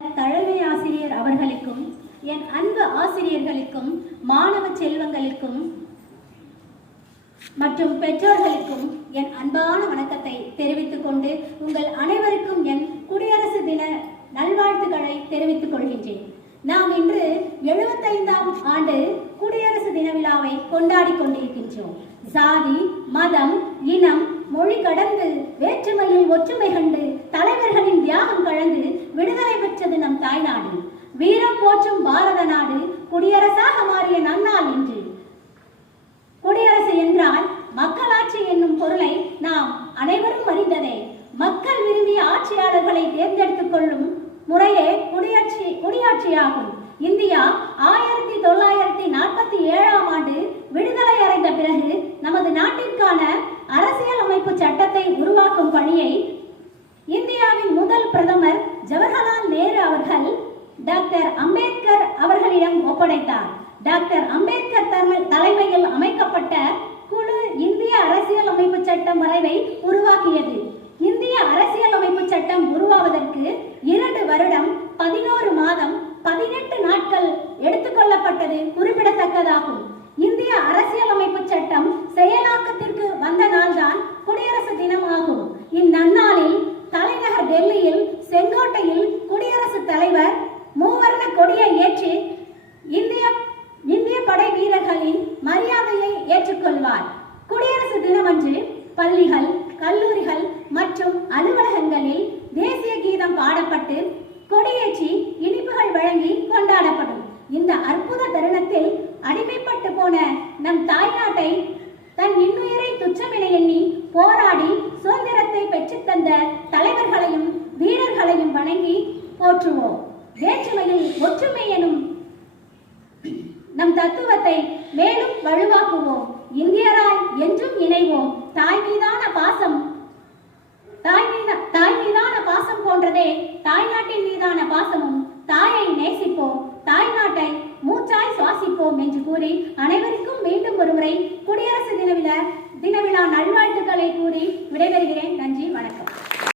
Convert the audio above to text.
தலைமை ஆசிரியர் அவர்களுக்கும் என் அன்பு ஆசிரியர்களுக்கும் மாணவ செல்வங்களுக்கும் மற்றும் பெற்றோர்களுக்கும் என் அன்பான வணக்கத்தை தெரிவித்துக் கொண்டு உங்கள் அனைவருக்கும் என் குடியரசு தின நல்வாழ்த்துக்களை தெரிவித்துக் கொள்கின்றேன். நாம் இன்று 75ஆம் ஆண்டு குடியரசு தின விழாவை கொண்டாடி கொண்டிருக்கின்றோம். சாதி, மதம், இனம், மொழி கடந்து வேற்றுமையில் ஒற்றுமை கண்டு தலைவர்களின் தியாகம் கலந்து விடுதலை பெற்றது நம் தாய்நாடு. வீரம் போற்றும் பாரத நாடு குடியரசாக மாறிய நன்னாள் இன்று. குடியரசு என்றால் மக்களாட்சி என்னும் பொருளை நாம் அனைவரும் அறிந்ததே. மக்கள் விரும்பிய ஆட்சியாளர்களை தேர்ந்தெடுத்துக் கொள்ளும் முறையே குடியாட்சியாகும். இந்தியா 1947ஆம் ஆண்டு விடுதலை அடைந்த பிறகு நமது நாட்டிற்கான அரசியல் அமைப்பு சட்டத்தை உருவாக்கும் பணியை இந்தியாவின் முதல் பிரதமர் ஜவஹர்லால் நேரு அவர்கள் டாக்டர் அம்பேத்கர் அவர்களிடம் ஒப்படைத்தார். டாக்டர் அம்பேத்கர் தலைமையில் அமைக்கப்பட்ட குழு இந்திய அரசியல் அமைப்பு சட்டம் வரைவை உருவாக்கியது. இந்திய அரசியல் அமைப்பு சட்டம் உருவாவதற்கு 2 வருடம் 11 மாதம் 18 நாட்கள் எடுத்துக்கொள்ளப்பட்டது குறிப்பிடத்தக்கதாகும். இந்திய அரசியல் அமைப்பு சட்டம் செயலாக்கத்திற்கு வந்த நாள்தான் குடியரசு தினமாகும். இந்நன்னாளில் தலைநகர் டெல்லியில் செங்கோட்டையில் குடியரசுத் தலைவர் மூவர்ண கொடியை ஏற்றி இந்திய படை வீரர்களின் மரியாதையை ஏற்றுக்கொள்வார். குடியரசு தினமன்று பள்ளிகள், கல்லூரிகள் மற்றும் அலுவலகங்களில் தேசிய கீதம் பாடப்பட்டு கொடியேற்றி இனிப்புகள் வழங்கி கொண்டாடப்படும். இந்த அற்புத தருணத்தில் அடிமைப்பட்டு போன நம் தாய்நாட்டை தன் இன்னுயிரை துச்சமென எண்ணி போராடி சுதந்திரத்தை பெற்றுத் தந்த தலைவர்களையும் வீரர்களையும் வணங்கி போற்றுவோம். வேற்றுமையில் ஒற்றுமை எனும் நம் தத்துவத்தை மேலும் வலுவாக்குவோம். இந்தியராய் என்றும் இணைவோம். தாய் மீதான பாசம் போன்றதே தாய்நாட்டின் மீதான பாசமும். தாயை நேசிப்போம், தாய்நாட்டை மூச்சாய் சுவாசிப்போம் என்று கூறி அனைவருக்கும் மீண்டும் ஒருமுறை குடியரசு தின விழா நல்வாழ்த்துக்களை கூறி விடைபெறுகிறேன். நன்றி, வணக்கம்.